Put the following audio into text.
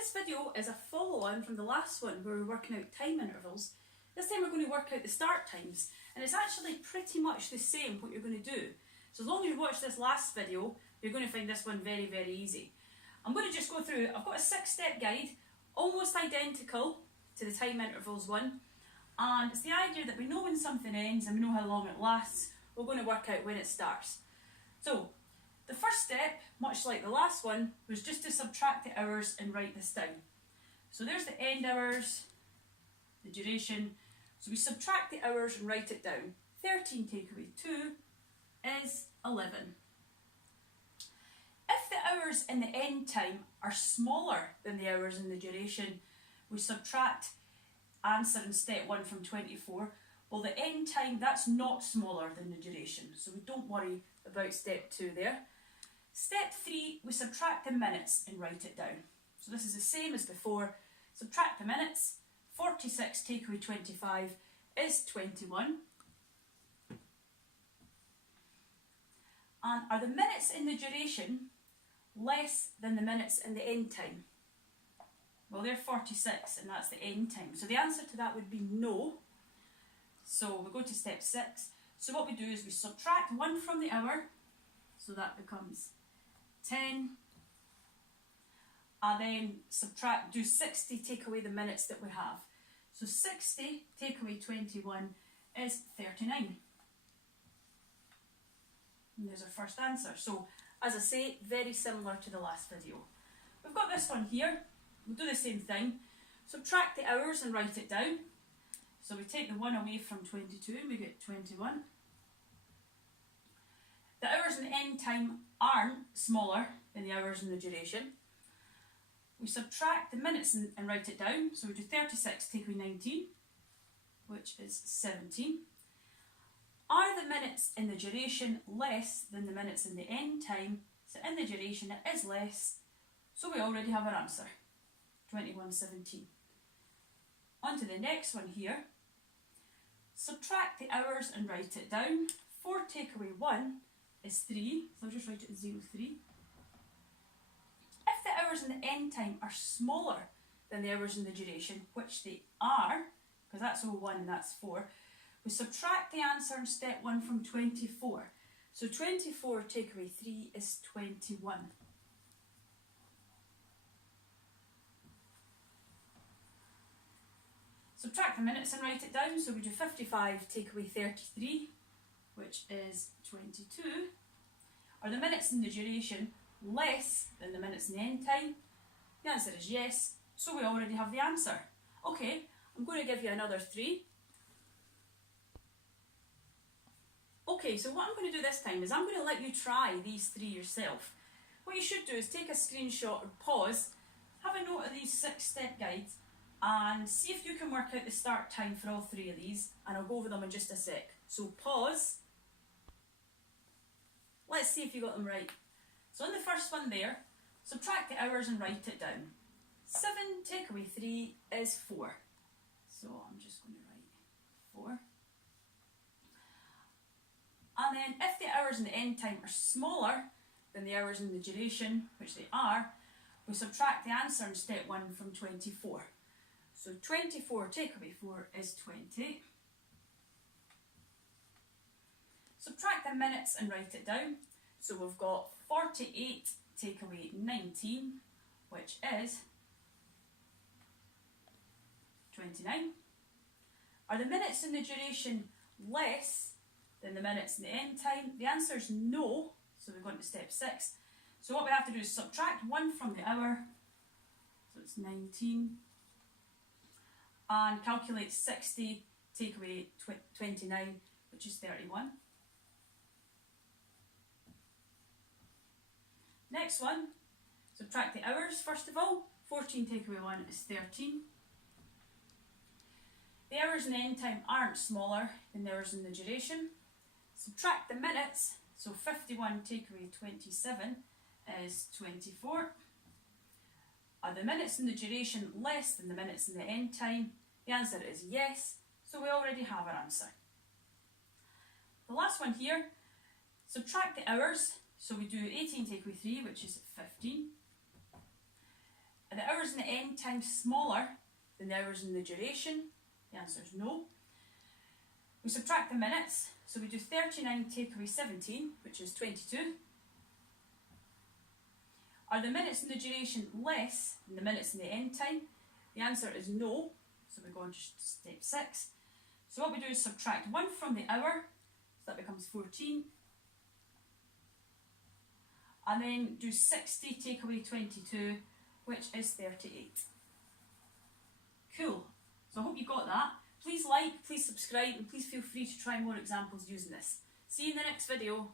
This video is a follow-on from the last one where we were working out time intervals. This time we're going to work out the start times, and it's actually pretty much the same what you're going to do. So as long as you watch this last video, you're going to find this one very, very easy. I'm going to just go through, I've got a 6-step guide, almost identical to the time intervals one, and it's the idea that we know when something ends and we know how long it lasts. We're going to work out when it starts. So the first step, much like the last one, was just to subtract the hours and write this down. So there's the end hours, the duration. So we subtract the hours and write it down. 13 take away 2 is 11. If the hours in the end time are smaller than the hours in the duration, we subtract answer in step 1 from 24. Well, the end time, that's not smaller than the duration, so we don't worry about step 2 there. Step 3, we subtract the minutes and write it down. So this is the same as before. Subtract the minutes. 46 take away 25 is 21. And are the minutes in the duration less than the minutes in the end time? Well, they're 46 and that's the end time. So the answer to that would be no. So we go to step 6. So what we do is we subtract 1 from the hour. So that becomes 10. And then do 60, take away the minutes that we have. So 60 take away 21 is 39. And there's our first answer. So as I say, very similar to the last video. We've got this one here. We'll do the same thing. Subtract the hours and write it down. So we take the 1 away from 22 and we get 21. The hours in the end time aren't smaller than the hours in the duration. We subtract the minutes and write it down. So we do 36 take away 19, which is 17. Are the minutes in the duration less than the minutes in the end time? So in the duration it is less, so we already have our answer, 21:17. On to the next one here. Subtract the hours and write it down. 4 take away 1 is 3, so I'll just write it as 03. If the hours in the end time are smaller than the hours in the duration, which they are, because that's 01 and that's 4, we subtract the answer in step 1 from 24. So 24 take away 3 is 21. Subtract the minutes and write it down. So we do 55 take away 33, which is 22. Are the minutes in the duration less than the minutes in the end time? The answer is yes, so we already have the answer. Okay, I'm going to give you another 3. Okay, so what I'm going to do this time is I'm going to let you try these 3 yourself. What you should do is take a screenshot or pause, have a note of these 6-step guides, and see if you can work out the start time for all 3 of these, and I'll go over them in just a sec. So pause. Let's see if you got them right. So in the first one there, subtract the hours and write it down. 7 take away 3 is 4. So I'm just going to write 4. And then if the hours in the end time are smaller than the hours in the duration, which they are, we subtract the answer in step 1 from 24. So 24 take away 4 is 20. Subtract the minutes and write it down. So we've got 48 take away 19, which is 29. Are the minutes in the duration less than the minutes in the end time? The answer is no, so we're going to step 6. So what we have to do is subtract 1 from the hour, so it's 19, and calculate 60 take away 29, which is 31. Next one, subtract the hours first of all. 14 take away 1 is 13. The hours in the end time aren't smaller than the hours in the duration. Subtract the minutes, so 51 take away 27 is 24. Are the minutes in the duration less than the minutes in the end time? The answer is yes, so we already have our answer. The last one here, subtract the hours, so we do 18 take away 3, which is 15. The the hours in the end time smaller than the hours in the duration? The answer is no. We subtract the minutes, so we do 39 take away 17, which is 22. Are the minutes in the duration less than the minutes in the end time? The answer is no, so we go on to step 6. So what we do is subtract 1 from the hour, so that becomes 14. And then do 60 take away 22, which is 38. Cool. So I hope you got that. Please like, please subscribe, and please feel free to try more examples using this. See you in the next video.